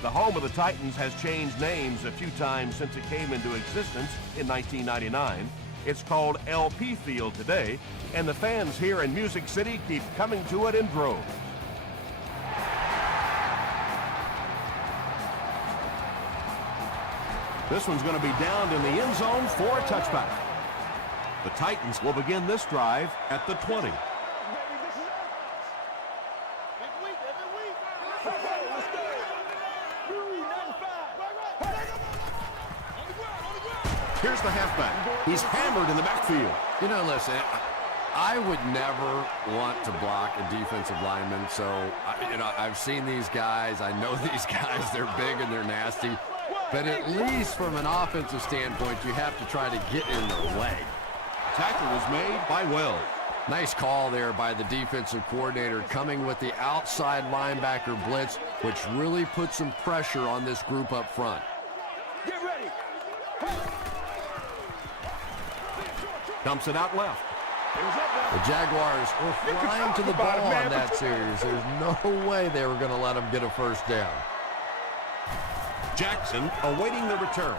The home of the Titans has changed names a few times since it came into existence in 1999. It's called LP Field today, and the fans here in Music City keep coming to it in droves. This one's going to be downed in the end zone for a touchback. The Titans will begin this drive at the 20. Here's the halfback. He's hammered in the backfield. You know, listen, I would never want to block a defensive lineman. So, I've seen these guys. I know these guys. They're big and they're nasty. But at least from an offensive standpoint, you have to try to get in their way. Tackle was made by Wells. Nice call there by the defensive coordinator, coming with the outside linebacker blitz, which really put some pressure on this group up front. Get ready. Dumps it out left. The Jaguars were flying to the ball on that series. There's no way they were going to let them get a first down. Jackson awaiting the return.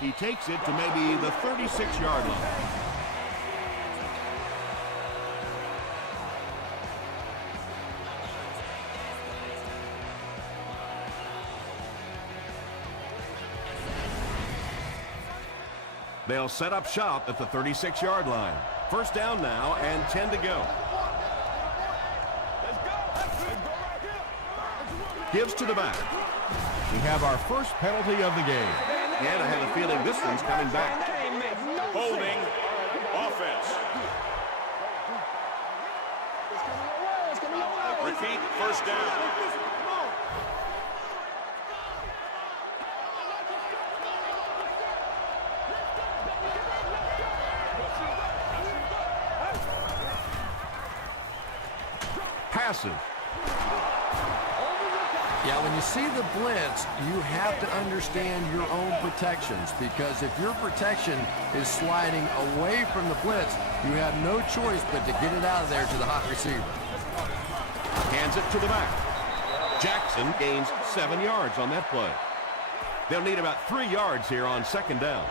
He takes it to maybe the 36-yard line. They'll set up shop at the 36-yard line. First down now and 10 to go. Gives to the back. We have our first penalty of the game. And I have a feeling this one's coming back. Holding offense. Repeat, first down. Passive. Yeah, when you see the blitz, you have to understand your own protections, because if your protection is sliding away from the blitz, you have no choice but to get it out of there to the hot receiver. Hands it to the back. Jackson gains 7 yards on that play. They'll need about 3 yards here on second down.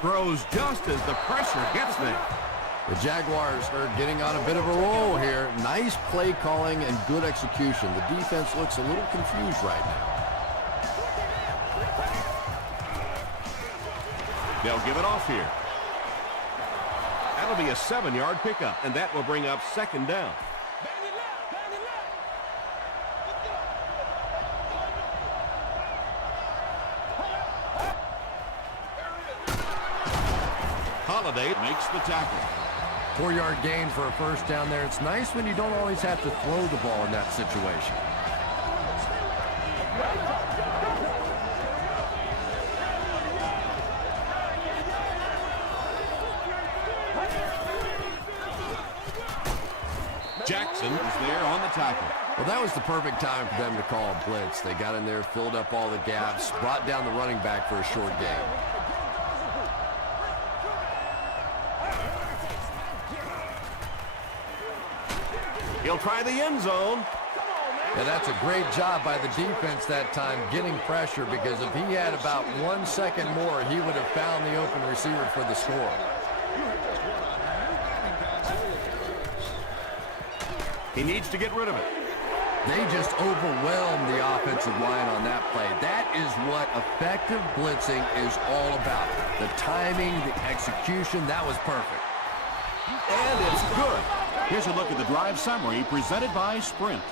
Throws just as the pressure gets there. The Jaguars are getting on a bit of a roll here. Nice play calling and good execution. The defense looks a little confused right now. They'll give it off here. That'll be a 7-yard pickup, and that will bring up second down. Holiday makes the tackle. 4-yard gain for a first down there. It's nice when you don't always have to throw the ball in that situation. Jackson is there on the tackle. Well, that was the perfect time for them to call a blitz. They got in there, filled up all the gaps, brought down the running back for a short gain. He'll try the end zone. And that's a great job by the defense that time, getting pressure, because if he had about 1 second more, he would have found the open receiver for the score. He needs to get rid of it. They just overwhelmed the offensive line on that play. That is what effective blitzing is all about. The timing, the execution, that was perfect. And it's good. Here's a look at the drive summary presented by Sprint.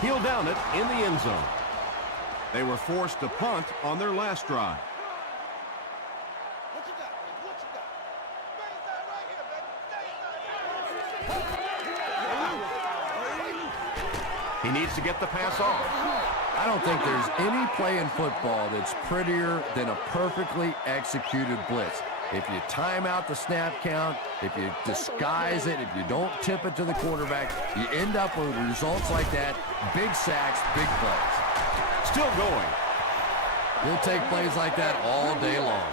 He'll down it in the end zone. They were forced to punt on their last drive. He needs to get the pass off. I don't think there's any play in football that's prettier than a perfectly executed blitz. if you time out the snap count, if you disguise it, if you don't tip it to the quarterback, you end up with results like that. Big sacks, big plays. Still going. You'll take plays like that all day long.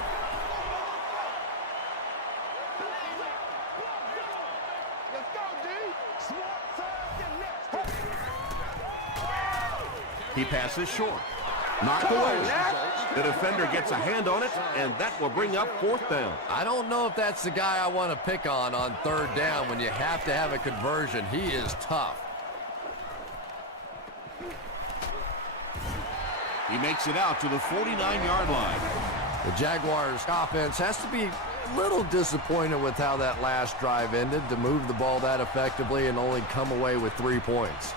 He passes short. Knocked away. The defender gets a hand on it, and that will bring up 4th down. I don't know if that's the guy I want to pick on 3rd down when you have to have a conversion. He is tough. He makes it out to the 49-yard line. The Jaguars offense has to be a little disappointed with how that last drive ended, to move the ball that effectively and only come away with 3 points.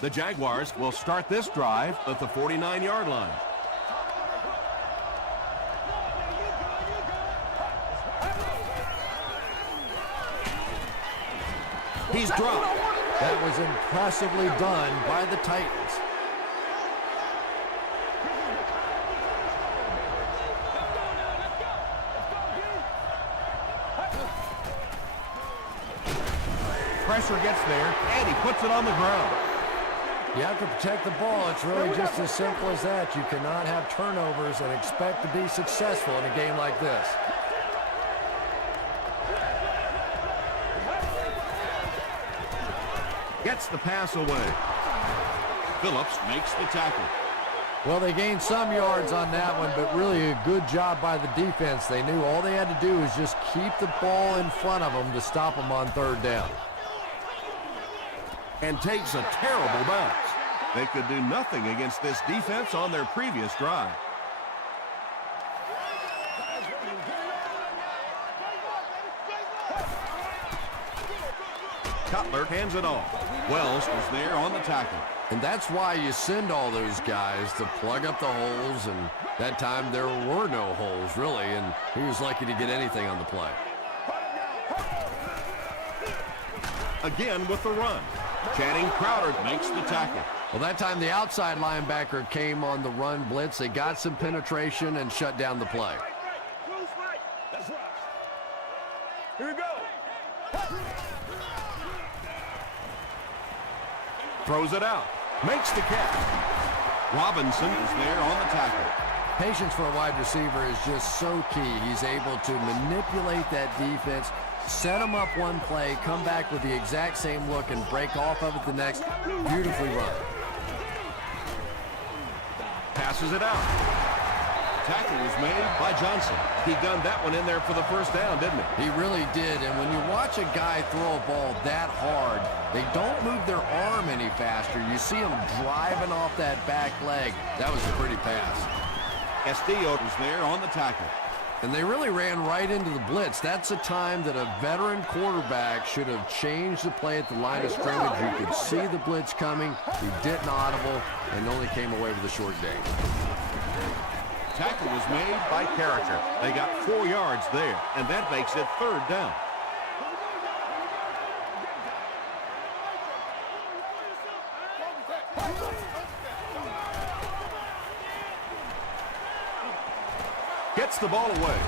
The Jaguars will start this drive at the 49-yard line. He's dropped. That was impressively done by the Titans. Pressure gets there, and he puts it on the ground. You have to protect the ball. It's really just as simple as that. You cannot have turnovers and expect to be successful in a game like this. Gets the pass away. Phillips makes the tackle. Well, they gained some yards on that one, but really a good job by the defense. They knew all they had to do was just keep the ball in front of them to stop them on 3rd down. And takes a terrible bounce. They could do nothing against this defense on their previous drive. Cutler hands it off. Wells was there on the tackle. And that's why you send all those guys to plug up the holes, and that time there were no holes, really, and he was lucky to get anything on the play. Again with the run. Channing Crowder makes the tackle. Well, that time the outside linebacker came on the run blitz. They got some penetration and shut down the play. Here we go. Throws it out. Makes the catch. Robinson is there on the tackle. Patience for a wide receiver is just so key. He's able to manipulate that defense, set them up one play, come back with the exact same look, and break off of it the next. Beautifully run. Passes it out. Tackle was made by Johnson. He gunned that one in there for the 1st down, didn't he? He really did, and when you watch a guy throw a ball that hard, they don't move their arm any faster. You see him driving off that back leg. That was a pretty pass. Castillo was there on the tackle. And they really ran right into the blitz. That's a time that a veteran quarterback should have changed the play at the line of scrimmage. You could see the blitz coming. He didn't audible and only came away with a short gain. Tackle was made by Character. They got 4 yards there, and that makes it 3rd down. Gets the ball away.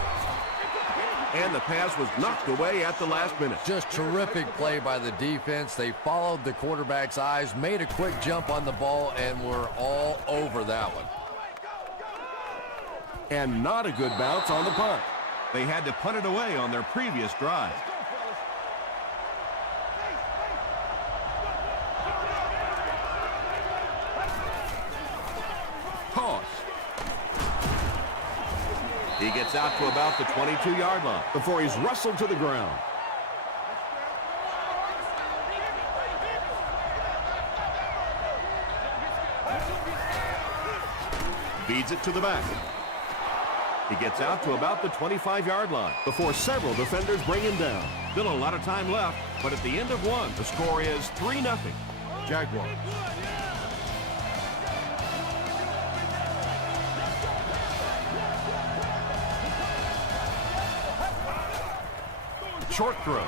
And the pass was knocked away at the last minute. Just terrific play by the defense. They followed the quarterback's eyes, made a quick jump on the ball, and were all over that one. And not a good bounce on the punt. They had to punt it away on their previous drive. Toss. He gets out to about the 22-yard line before he's wrestled to the ground. Feeds it to the back. He gets out to about the 25-yard line before several defenders bring him down. Still a lot of time left, but at the end of one, the score is 3-0. Jaguars. Short throw.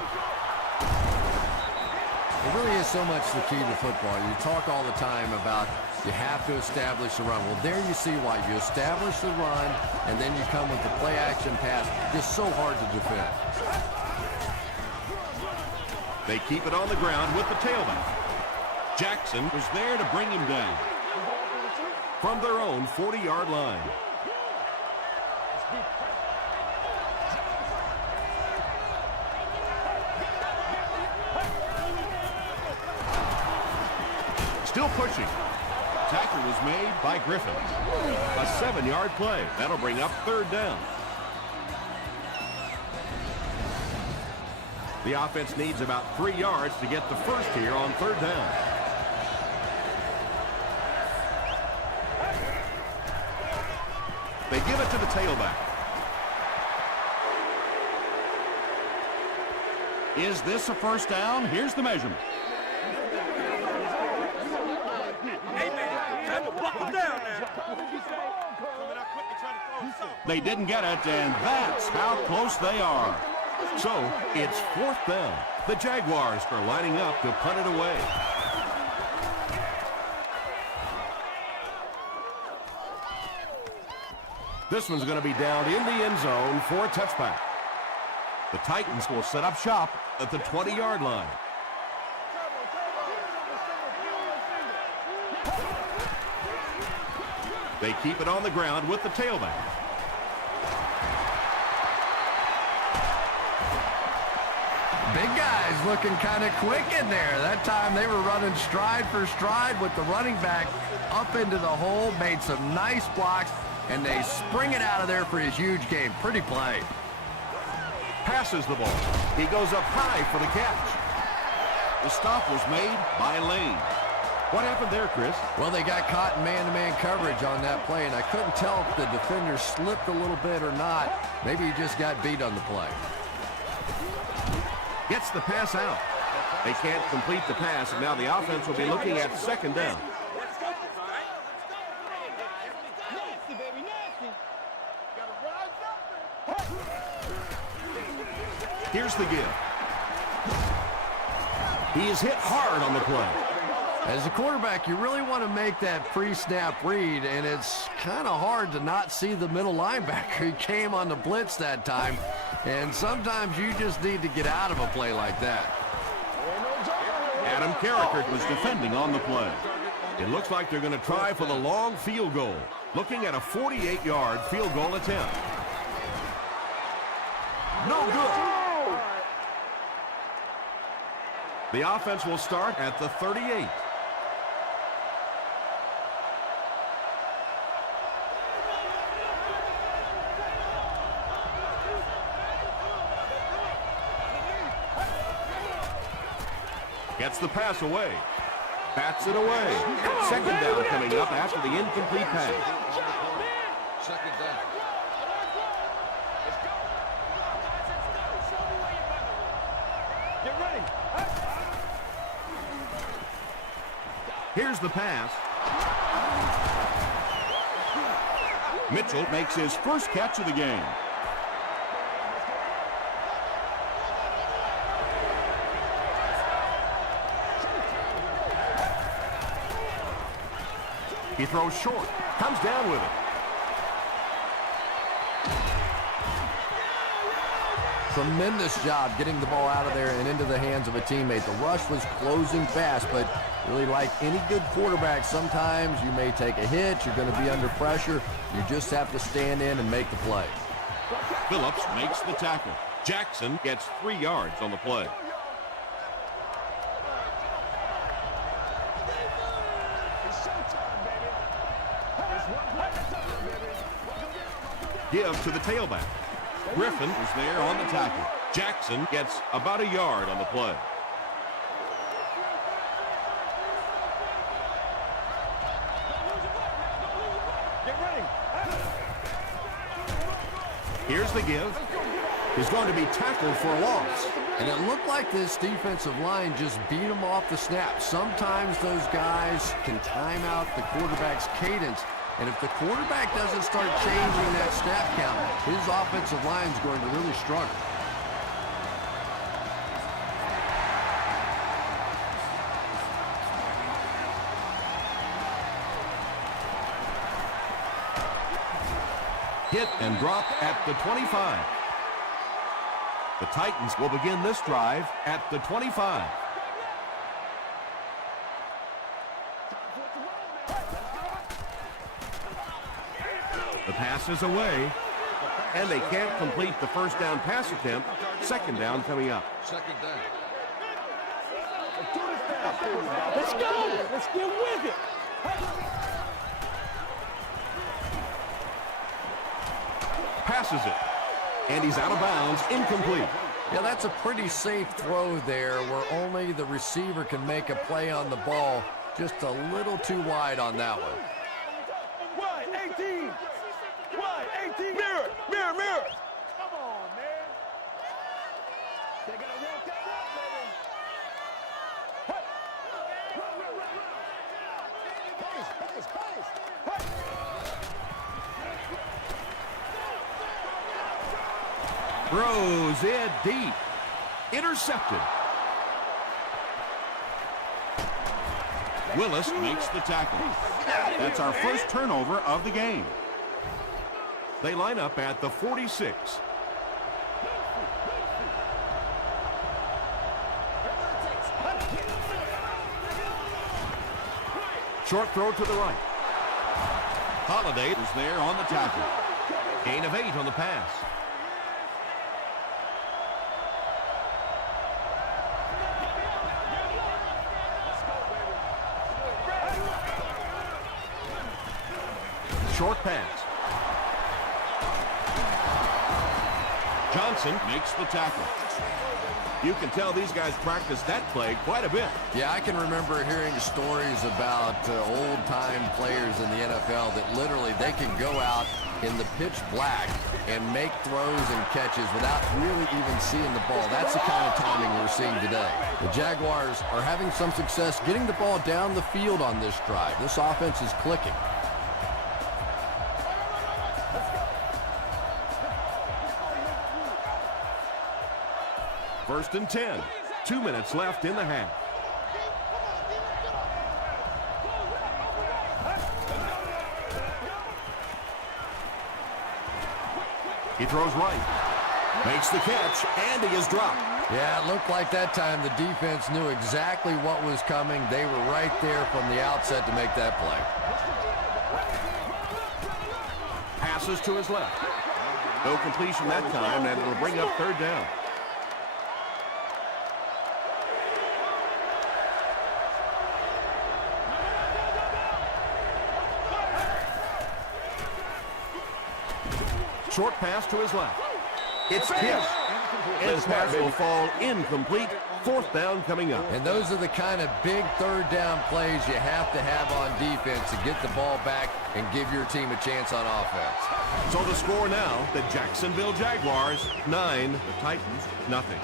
It really is so much the key to football. You talk all the time about You have to establish the run. Well, there you see why. You establish the run, and then you come with the play-action pass. Just so hard to defend. They keep it on the ground with the tailback. Jackson was there to bring him down from their own 40-yard line. Still pushing. Tackle was made by Griffin. A 7-yard play. That'll bring up 3rd down. The offense needs about 3 yards to get the first here on 3rd down. They give it to the tailback. Is this a first down? Here's the measurement. They didn't get it, and that's how close they are. So, it's 4th down. The Jaguars are lining up to punt it away. This one's going to be down in the end zone for a touchback. The Titans will set up shop at the 20-yard line. They keep it on the ground with the tailback. Big guys looking kind of quick in there. That time they were running stride for stride with the running back up into the hole, made some nice blocks, and they spring it out of there for his huge game. Pretty play. Passes the ball. He goes up high for the catch. The stop was made by Lane. What happened there, Chris? Well, they got caught in man-to-man coverage on that play, and I couldn't tell if the defender slipped a little bit or not. Maybe he just got beat on the play. Gets the pass out. They can't complete the pass, and now the offense will be looking at 2nd down. Here's the give. He is hit hard on the play. As a quarterback, you really want to make that pre-snap read, and it's kind of hard to not see the middle linebacker. He came on the blitz that time, and sometimes you just need to get out of a play like that. Adam Carrickert was defending on the play. It looks like they're going to try for the long field goal, looking at a 48-yard field goal attempt. No good. The offense will start at the 38. Gets the pass away. Bats it away. 2nd down coming up after the incomplete pass. 2nd down. Get ready. Here's the pass. Mitchell makes his first catch of the game. He throws short. Comes down with it. Tremendous job getting the ball out of there and into the hands of a teammate. The rush was closing fast, but really like any good quarterback, sometimes you may take a hit. You're going to be under pressure. You just have to stand in and make the play. Phillips makes the tackle. Jackson gets 3 yards on the play. Give to the tailback. Griffin was there on the tackle. Jackson gets about a yard on the play. Here's the give. He's going to be tackled for a loss. And it looked like this defensive line just beat him off the snap. Sometimes those guys can time out the quarterback's cadence. And if the quarterback doesn't start changing that snap count, his offensive line is going to really struggle. Hit and dropped at the 25. The Titans will begin this drive at the 25. The pass is away, and they can't complete the first down pass attempt. Second down coming up. Second down. Let's go. Let's get with it. Passes it, and he's out of bounds, incomplete. Yeah, that's a pretty safe throw there where only the receiver can make a play on the ball. Just a little too wide on that one. Wide 18. Wide 18. Mirror, mirror, mirror. Come on, man. They're going to walk that route, baby. Hey. Run, run, run, run. Pace, pace, pace. Hey. Throws it deep. Intercepted. Willis makes the tackle. That's our first turnover of the game. They line up at the 46. Short throw to the right. Holiday is there on the tackle. Gain of 8 on the pass. Short pass. Johnson makes the tackle. You can tell these guys practice that play quite a bit. Yeah, I can remember hearing stories about old-time players in the NFL that literally they can go out in the pitch black and make throws and catches without really even seeing the ball. That's the kind of timing we're seeing today. The Jaguars are having some success getting the ball down the field on this drive. This offense is clicking. First and 10. 2 minutes left in the half. He throws right. Makes the catch, and he is dropped. Yeah, it looked like that time the defense knew exactly what was coming. They were right there from the outset to make that play. Passes to his left. No completion that time, and it'll bring up third down. Short pass to his left. It's tipped. And the pass will fall incomplete. Fourth down coming up. And those are the kind of big third down plays you have to have on defense to get the ball back and give your team a chance on offense. So the score now, the Jacksonville Jaguars 9, the Titans nothing.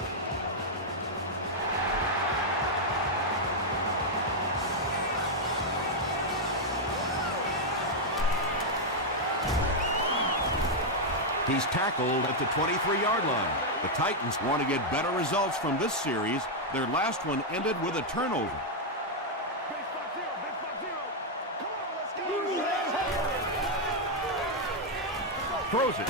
He's tackled at the 23-yard line. The Titans want to get better results from this series. Their last one ended with a turnover. Throws it.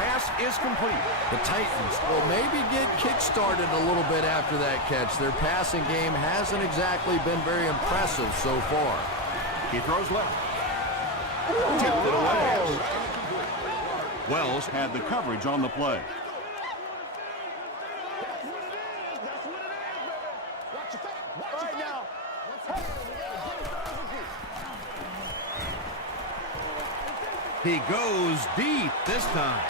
Pass is complete. The Titans will maybe get kick-started a little bit after that catch. Their passing game hasn't exactly been very impressive so far. He throws left. Tipped it away. Wells had the coverage on the play. He goes deep this time.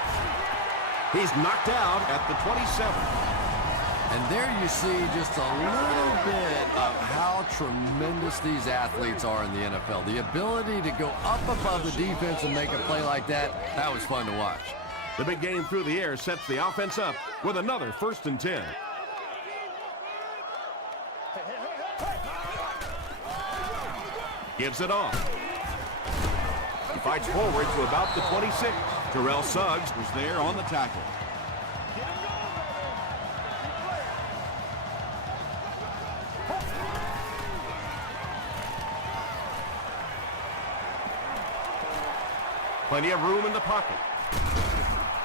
He's knocked out at the 27. And there you see just a little bit of how tremendous these athletes are in the NFL. The ability to go up above the defense and make a play like that, that was fun to watch. The big game through the air sets the offense up with another first and 10. Gives it off. He fights forward to about the 26. Terrell Suggs was there on the tackle. Plenty of room in the pocket.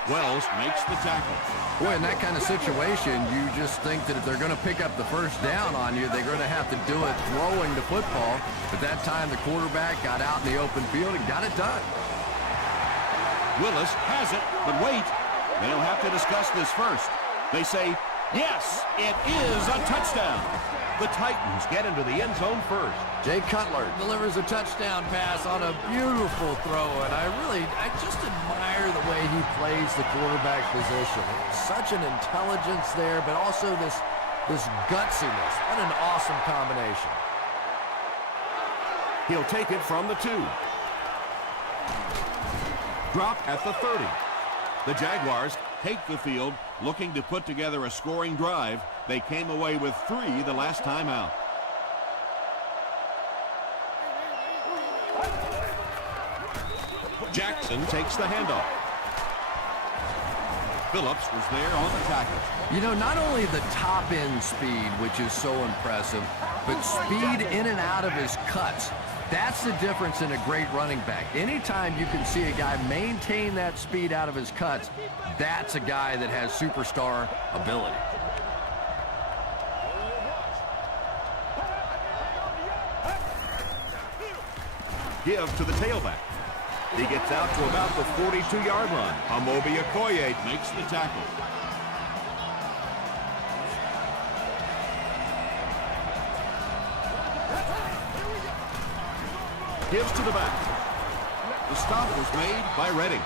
Wells makes the tackle. Boy, in that kind of situation, you just think that if they're going to pick up the first down on you, they're going to have to do it throwing the football. But that time, the quarterback got out in the open field and got it done. Willis has it, but wait. They'll have to discuss this first. They say, yes, it is a touchdown. The Titans get into the end zone first. Jay Cutler delivers a touchdown pass on a beautiful throw, and I just admire the way he plays the quarterback position. Such an intelligence there, but also this gutsiness. What an awesome combination. He'll take it from the 2. Drop at the 30. The Jaguars take the field, looking to put together a scoring drive. They came away with 3 the last time out. Jackson takes the handoff. Phillips was there on the tackle. You know, not only the top-end speed, which is so impressive, but speed in and out of his cuts. That's the difference in a great running back. Anytime you can see a guy maintain that speed out of his cuts, that's a guy that has superstar ability. Give to the tailback. He gets out to about the 42-yard line. Amobi Okoye makes the tackle. Gives to the back. The stop was made by Redding.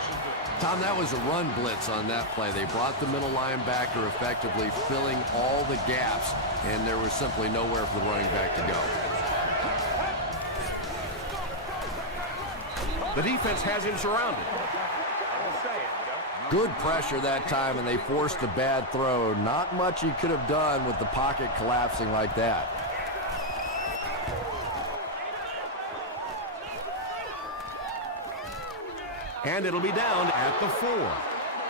Tom, that was a run blitz on that play. They brought the middle linebacker effectively filling all the gaps, and there was simply nowhere for the running back to go. The defense has him surrounded. Good pressure that time, and they forced a bad throw. Not much he could have done with the pocket collapsing like that. And it'll be down at the 4.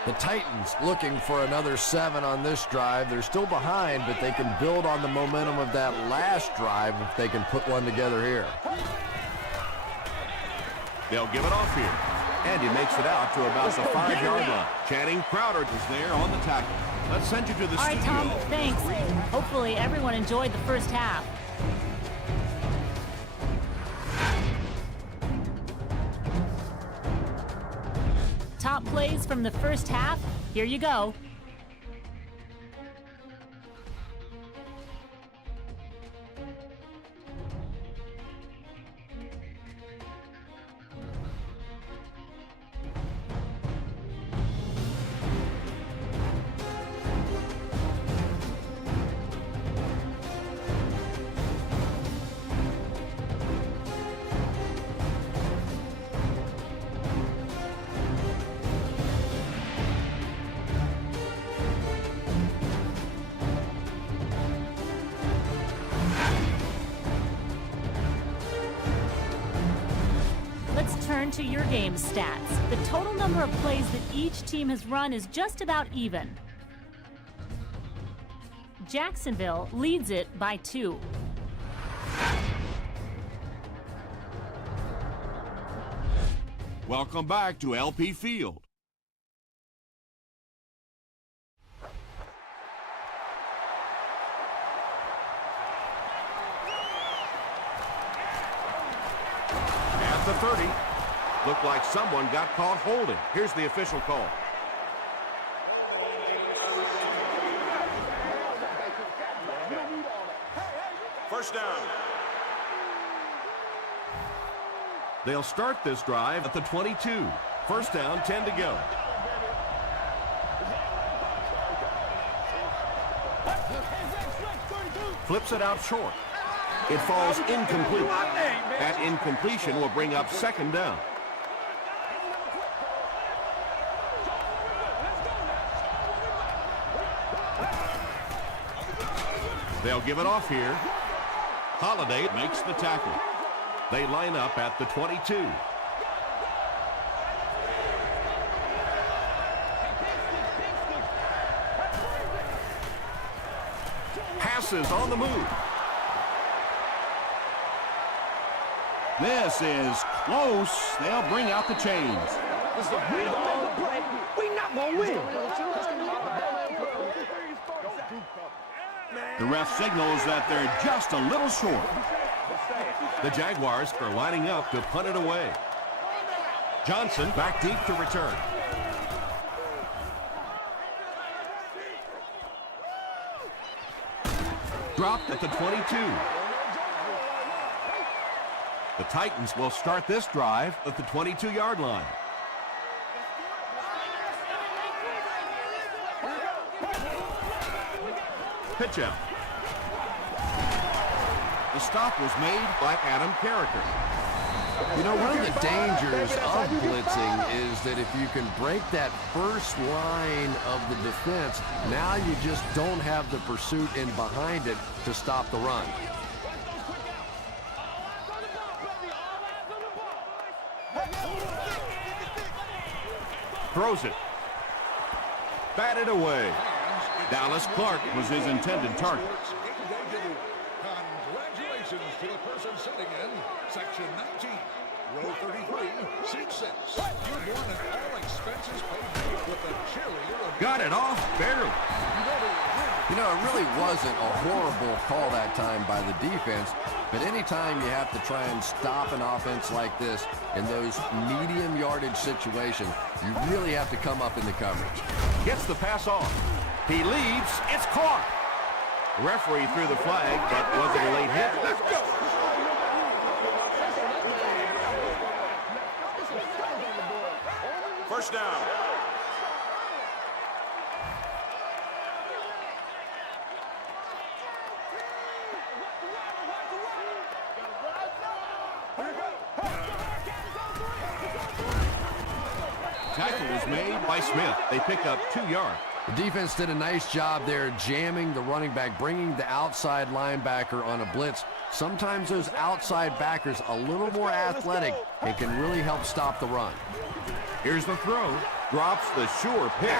The Titans looking for another 7 on this drive. They're still behind, but they can build on the momentum of that last drive if they can put one together here. They'll give it off here. And he makes it out to about the 5-yard line. Channing Crowder is there on the tackle. Let's send you to the All right, studio. Tom, thanks. Hopefully everyone enjoyed the first half. Top plays from the first half. Here you go. Turn to your game stats. The total number of plays that each team has run is just about even. Jacksonville leads it by 2. Welcome back to LP Field. At the 30. Looked like someone got caught holding. Here's the official call. First down. They'll start this drive at the 22. First down, 10 to go. Flips it out short. It falls incomplete. That incompletion will bring up second down. They'll give it off here. Holiday makes the tackle. They line up at the 22. Passes on the move. This is close. They'll bring out the chains. We don't make a play. We not gonna win. The ref signals that they're just a little short. The Jaguars are lining up to punt it away. Johnson back deep to return. Dropped at the 22. The Titans will start this drive at the 22-yard line. Pitch out. The stop was made by Adam Carricker. You know, one of the dangers of blitzing is that if you can break that first line of the defense, now you just don't have the pursuit in behind it to stop the run. Throws it. Batted away. Dallas Clark was his intended target. Congratulations to the person sitting in section 19, row 33, seat 6. You've won an all-expenses paid date with the cheerleader of... Got it off barely. You know, it really wasn't a horrible call that time by the defense, but anytime you have to try and stop an offense like this in those medium yardage situations, you really have to come up in the coverage. Gets the pass off. He leads. It's Clark. The referee threw the flag, but was it a late hit? Let's go. First down. Tackle was made by Smith. They pick up 2 yards. The defense did a nice job there jamming the running back, bringing the outside linebacker on a blitz. Sometimes those outside backers a little more athletic and can really help stop the run. Here's the throw. Drops the sure pick.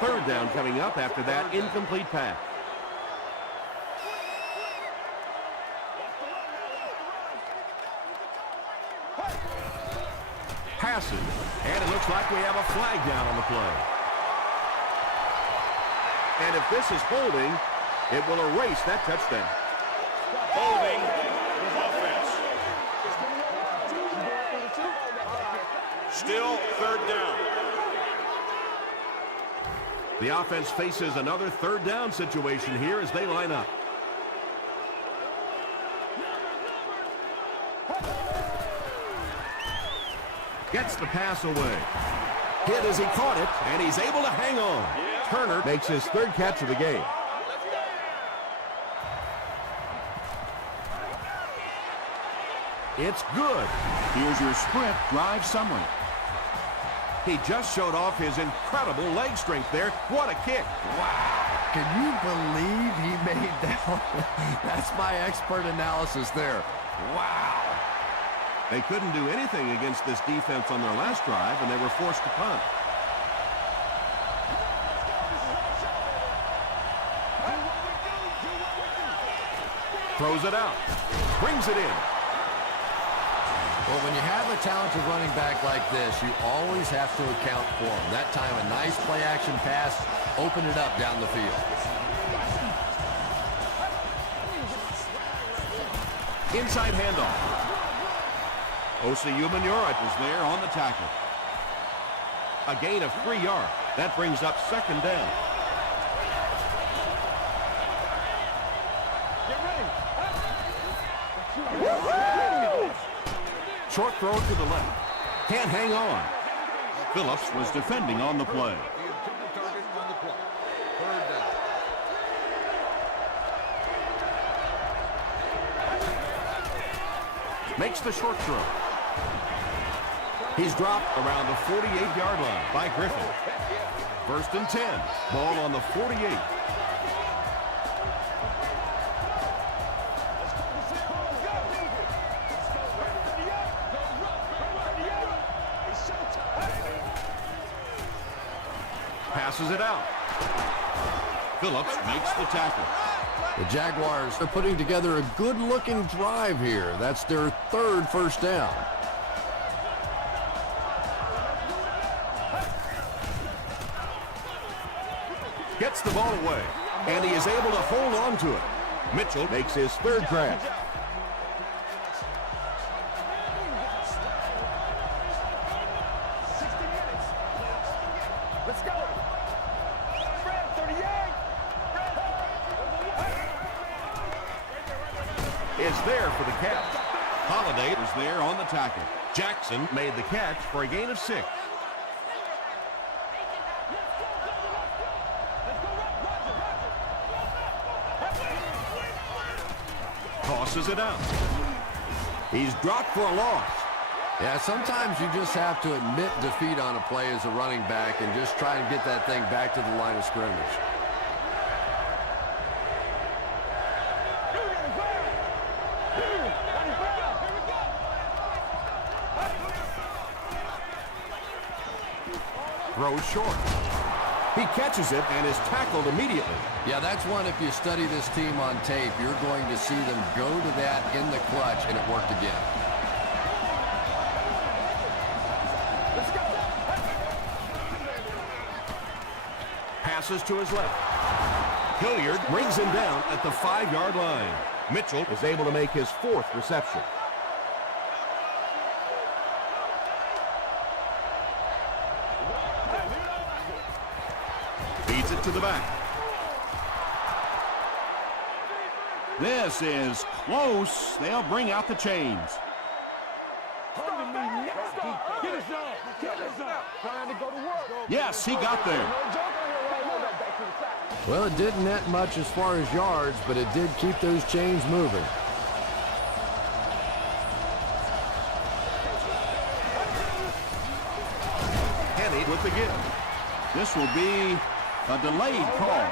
Third down coming up after that incomplete pass. Passes. And it looks like we have a flag down on the play. And if this is holding, it will erase that touchdown. Holding offense. Still third down. The offense faces another third down situation here as they line up. Gets the pass away. Hit as he caught it, and he's able to hang on. Turner makes his third catch of the game. It's good. Here's your sprint drive summary. He just showed off his incredible leg strength there. What a kick. Wow. Can you believe he made that? That's my expert analysis there. Wow. They couldn't do anything against this defense on their last drive, and they were forced to punt. Throws it out. Brings it in. Well, when you have a talented running back like this, you always have to account for him. That time, a nice play-action pass opened it up down the field. Inside handoff. Osi Umenyiora was there on the tackle. A gain of 3 yards. That brings up second down. Short throw to the left. Can't hang on. Phillips was defending on the play. Makes the short throw. He's dropped around the 48-yard line by Griffin. First and 10. Ball on the 48. Passes it out. Phillips makes the tackle. The Jaguars are putting together a good-looking drive here. That's their third first down. bats the ball away, and he is able to hold on to it. Mitchell makes his third grab. Let's go. Fred, 38. Is there for the catch. Holiday is there on the tackle. Jackson made the catch for a gain of 6. Tosses it out. He's dropped for a loss. Yeah, sometimes you just have to admit defeat on a play as a running back and just try and get that thing back to the line of scrimmage. Throws short. He catches it and is tackled immediately. Yeah, that's one, if you study this team on tape, you're going to see them go to that in the clutch, and it worked again. Let's go. Passes to his left. Hilliard brings him down at the 5-yard line. Mitchell is able to make his 4th reception. Feeds it to the back. This is close. They'll bring out the chains. Get us up. Get us up. Trying to go to work. Yes, he got there. Well, it didn't net much as far as yards, but it did keep those chains moving. Henny with the give. This will be a delayed call.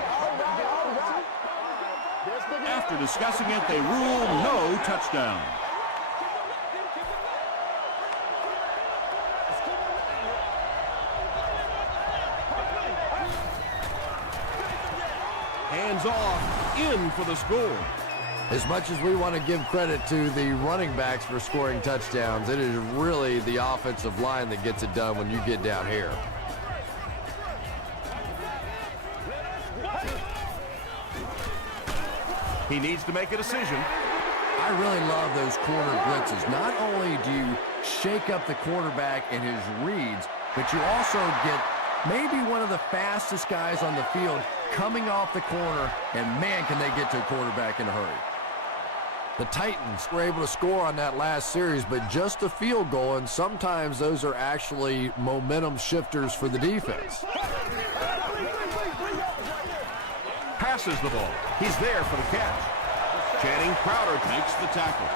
After discussing it, they rule no touchdown. Hands off, in for the score. As much as we want to give credit to the running backs for scoring touchdowns, it is really the offensive line that gets it done when you get down here. He needs to make a decision. I really love those corner blitzes. Not only do you shake up the quarterback and his reads, but you also get maybe one of the fastest guys on the field coming off the corner, and man, can they get to a quarterback in a hurry. The Titans were able to score on that last series, but just a field goal, and sometimes those are actually momentum shifters for the defense. Passes the ball. He's there for the catch. Channing Crowder takes the tackle.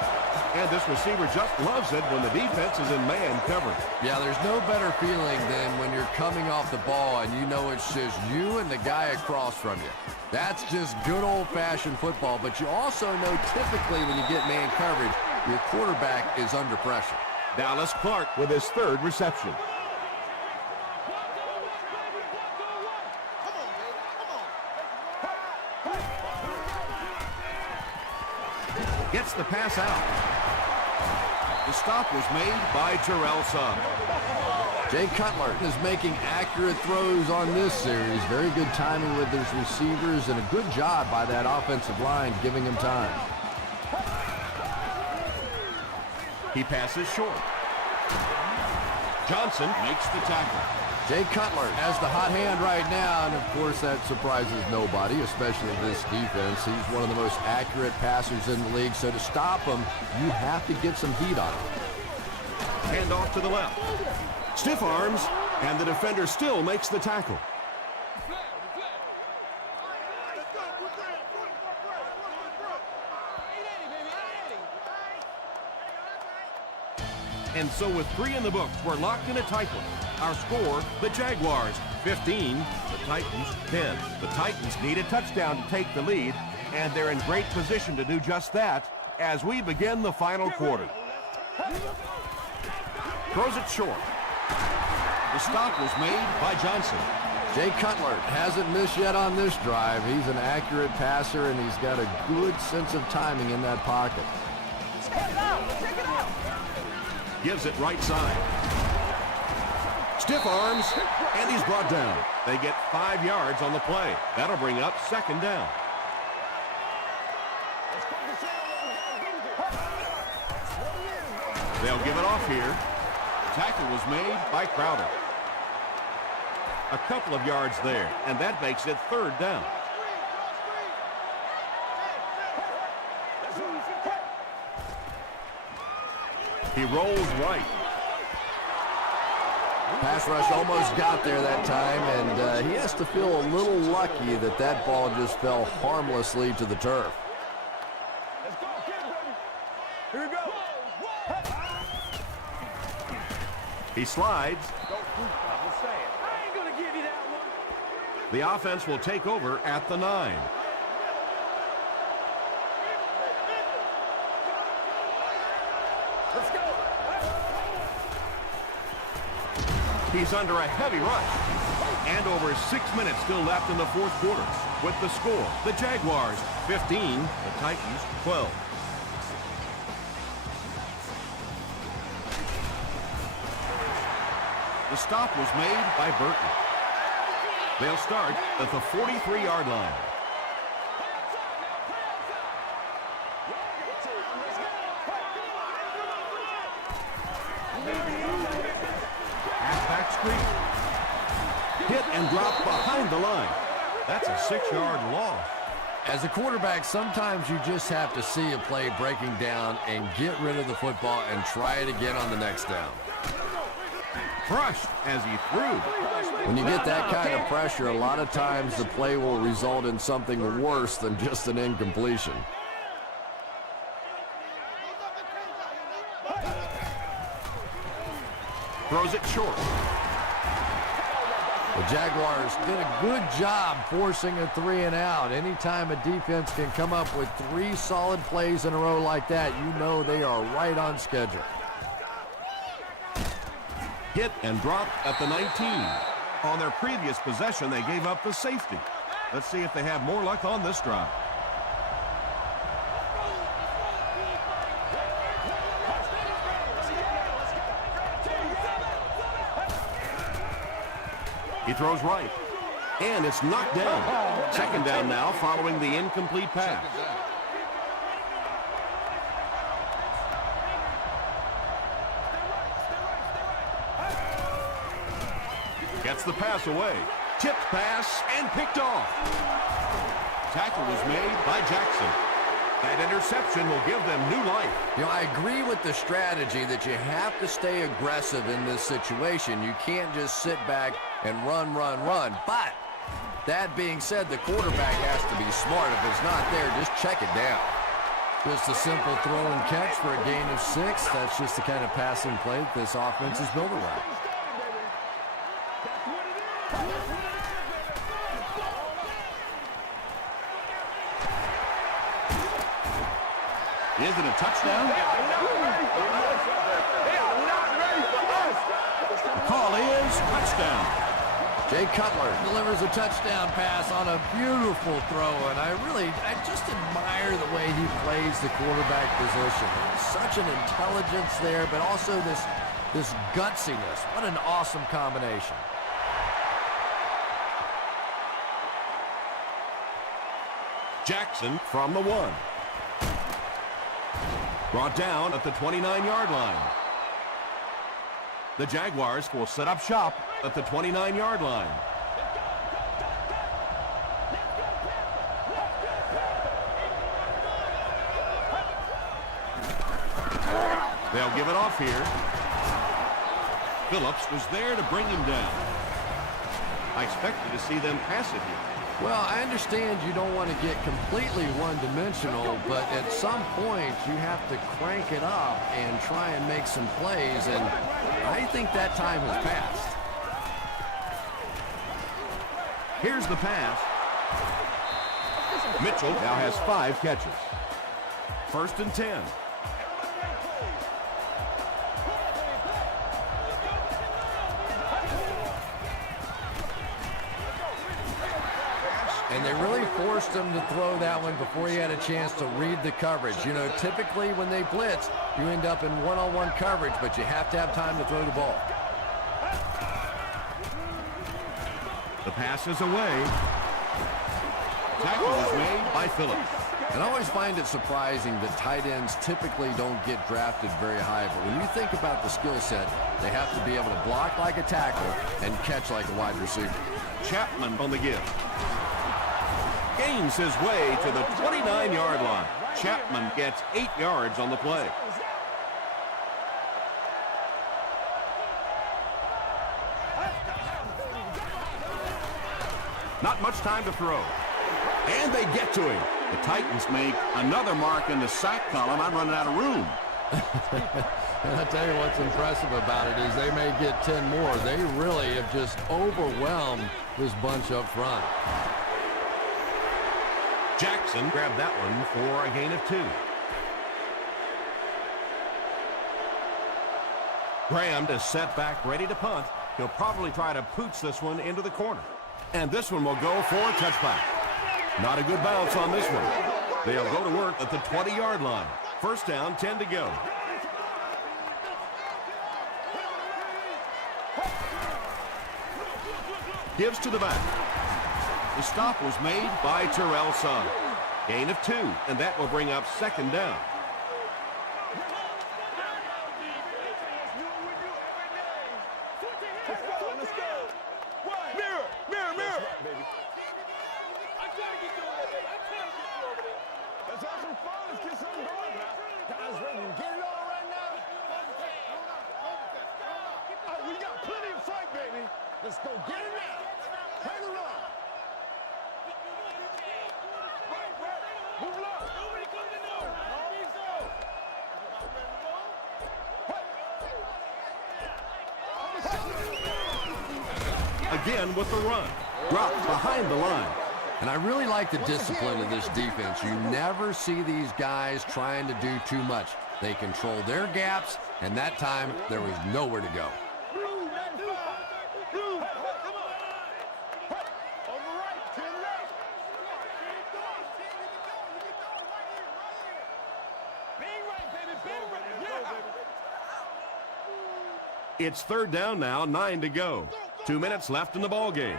And this receiver just loves it when the defense is in man coverage. Yeah, there's no better feeling than when you're coming off the ball and you know it's just you and the guy across from you. That's just good old-fashioned football, but you also know typically when you get man coverage, your quarterback is under pressure. Dallas Clark with his 3rd reception. Gets the pass out. The stop was made by Terrell Suggs. Jay Cutler is making accurate throws on this series. Very good timing with his receivers and a good job by that offensive line giving him time. He passes short. Johnson makes the tackle. Jay Cutler has the hot hand right now, and of course that surprises nobody, especially this defense. He's one of the most accurate passers in the league, so to stop him, you have to get some heat on him. Hand off to the left. Stiff arms, and the defender still makes the tackle. And so with 3 in the books, we're locked in a tight one. Our score, the Jaguars 15, the Titans 10. The Titans need a touchdown to take the lead, and they're in great position to do just that as we begin the final quarter. Throws it short. The stop was made by Johnson. Jay Cutler hasn't missed yet on this drive. He's an accurate passer, and he's got a good sense of timing in that pocket. Gives it right side. Stiff arms, and he's brought down. They get 5 yards on the play. That'll bring up 2nd down. They'll give it off here. Tackle was made by Crowder. A couple of yards there, and that makes it 3rd down. He rolls right. Pass rush almost got there that time, and he has to feel a little lucky that that ball just fell harmlessly to the turf. Let's go, kid, baby. Here we go. He slides. I ain't gonna give you that one. The offense will take over at the 9. Let's go. He's under a heavy rush. And over 6 minutes still left in the 4th quarter. With the score, the Jaguars 15, the Titans 12. The stop was made by Burton. They'll start at the 43-yard line. Halfback screen. Hit and drop behind the line. That's a 6-yard loss. As a quarterback, sometimes you just have to see a play breaking down and get rid of the football and try it again on the next down. Crushed as he threw. When you get that kind of pressure, a lot of times the play will result in something worse than just an incompletion. Throws it short. The Jaguars did a good job forcing a 3-and-out. Anytime a defense can come up with 3 solid plays in a row like that, you know they are right on schedule. Hit and drop at the 19. On their previous possession, they gave up the safety. Let's see if they have more luck on this drive. He throws right, and it's knocked down. 2nd down now following the incomplete pass. Gets the pass away. Tipped pass and picked off. Tackle was made by Jackson. That interception will give them new life. You know, I agree with the strategy that you have to stay aggressive in this situation. You can't just sit back and run. But that being said, the quarterback has to be smart. If it's not there, just check it down. Just a simple throw and catch for a gain of 6. That's just the kind of passing play that this offense is built around. Is it a touchdown? They are not ready for us. The call is touchdown. Jay Cutler delivers a touchdown pass on a beautiful throw, and I just admire the way he plays the quarterback position. Such an intelligence there, but also this gutsiness. What an awesome combination. Jackson from the 1. Brought down at the 29-yard line. The Jaguars will set up shop at the 29-yard line. They'll give it off here. Phillips was there to bring him down. I expected to see them pass it here. Well, I understand you don't want to get completely one-dimensional, but at some point you have to crank it up and try and make some plays, and I think that time has passed. Here's the pass. Mitchell now has 5 catches. 1st and 10. And they really forced him to throw that one before he had a chance to read the coverage. You know, typically when they blitz, you end up in one-on-one coverage, but you have to have time to throw the ball. The pass is away. Tackle is made by Phillips. And I always find it surprising that tight ends typically don't get drafted very high. But when you think about the skill set, they have to be able to block like a tackle and catch like a wide receiver. Chapman on the give. Gains his way to the 29-yard line. Chapman gets 8 yards on the play. Not much time to throw. And they get to him. The Titans make another mark in the sack column. I'm running out of room. And I'll tell you what's impressive about it is they may get 10 more. They really have just overwhelmed this bunch up front. Jackson grabbed that one for a gain of 2. Graham is set back, ready to punt. He'll probably try to pooch this one into the corner. And this one will go for a touchback. Not a good bounce on this one. They'll go to work at the 20-yard line. First down, 10 to go. Gives to the back. The stop was made by Terrell Suggs. Gain of 2, and that will bring up second down. Let's go get it now. Turn around. Move along. Again with the run. Dropped behind the line. And I really like the discipline of this defense. You never see these guys trying to do too much. They control their gaps, and that time there was nowhere to go. It's third down now, 9 to go. 2 minutes left in the ball game.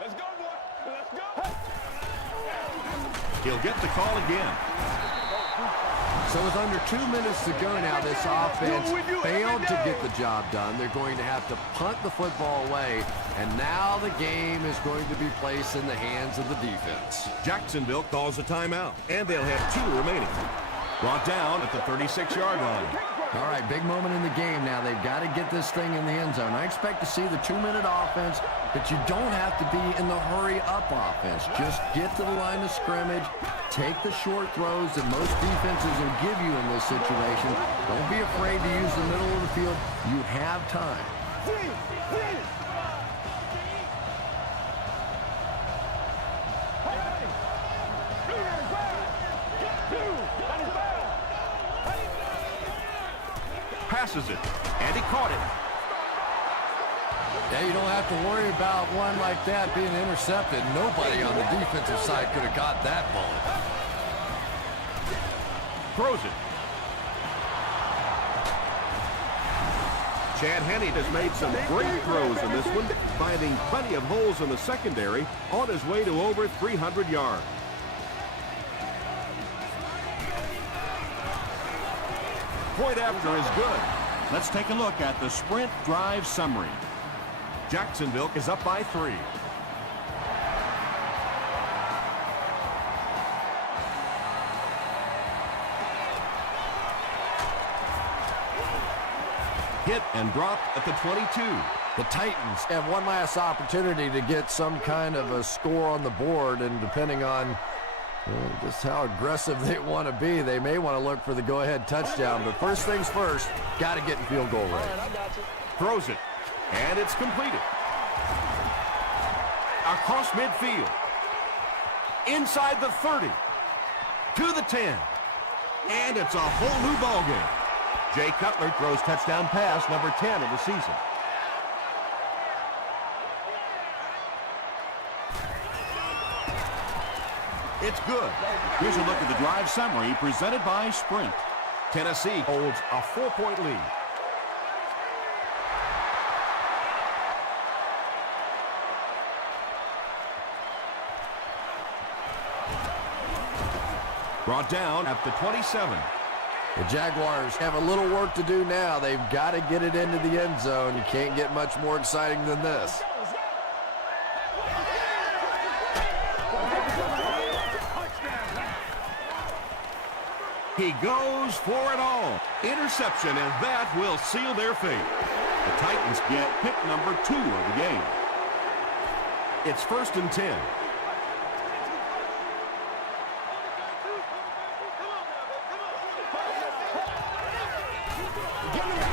Let's go, boy. Let's go. He'll get the call again. So with under 2 minutes to go now, this offense failed to get the job done. They're going to have to punt the football away, and now the game is going to be placed in the hands of the defense. Jacksonville calls a timeout, and they'll have 2 remaining. Brought down at the 36-yard line. All right, big moment in the game now. They've got to get this thing in the end zone. I expect to see the 2-minute offense, but you don't have to be in the hurry-up offense. Just get to the line of scrimmage, take the short throws that most defenses will give you in this situation. Don't be afraid to use the middle of the field. You have time. Passes it, and he caught it. Yeah, you don't have to worry about one like that being intercepted. Nobody on the defensive side could have got that ball. Throws it. Chad Henne has made some great throws in this one, finding plenty of holes in the secondary on his way to over 300 yards. Point after is good. Let's take a look at the sprint drive summary. Jacksonville is up by 3. Hit and dropped at the 22. The Titans have one last opportunity to get some kind of a score on the board, and depending on just how aggressive they want to be, they may want to look for the go-ahead touchdown. But first things first, got to get in field goal range. Throws it, and it's completed. Across midfield. Inside the 30. To the 10. And it's a whole new ball game. Jay Cutler throws touchdown pass number 10 of the season. It's good. Here's a look at the drive summary presented by Sprint. Tennessee holds a 4-point lead. Brought down at the 27. The Jaguars have a little work to do now. They've got to get it into the end zone. You can't get much more exciting than this. He goes for it all. Interception, and that will seal their fate. The Titans get pick number 2 of the game. It's 1st and 10.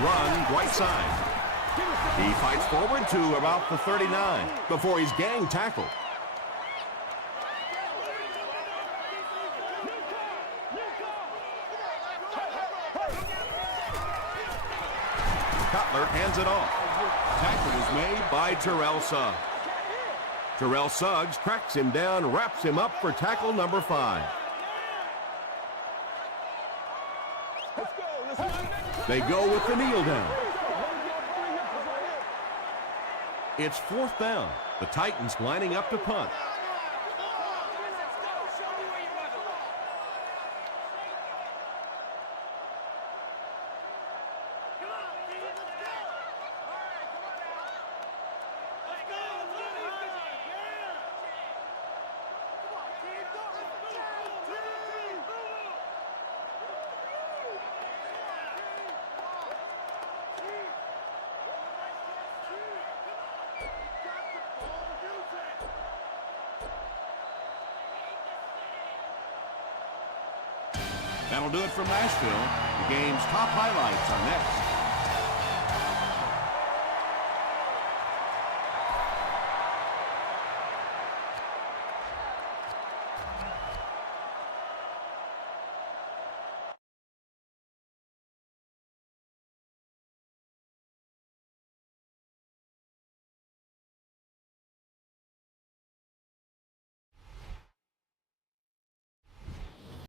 Run right side. He fights forward to about the 39 before he's gang tackled. Cutler hands it off. Tackle is made by Terrell Suggs. Terrell Suggs tracks him down, wraps him up for tackle number 5. They go with the kneel down. It's 4th down. The Titans lining up to punt. That'll do it from Nashville. The game's top highlights are next.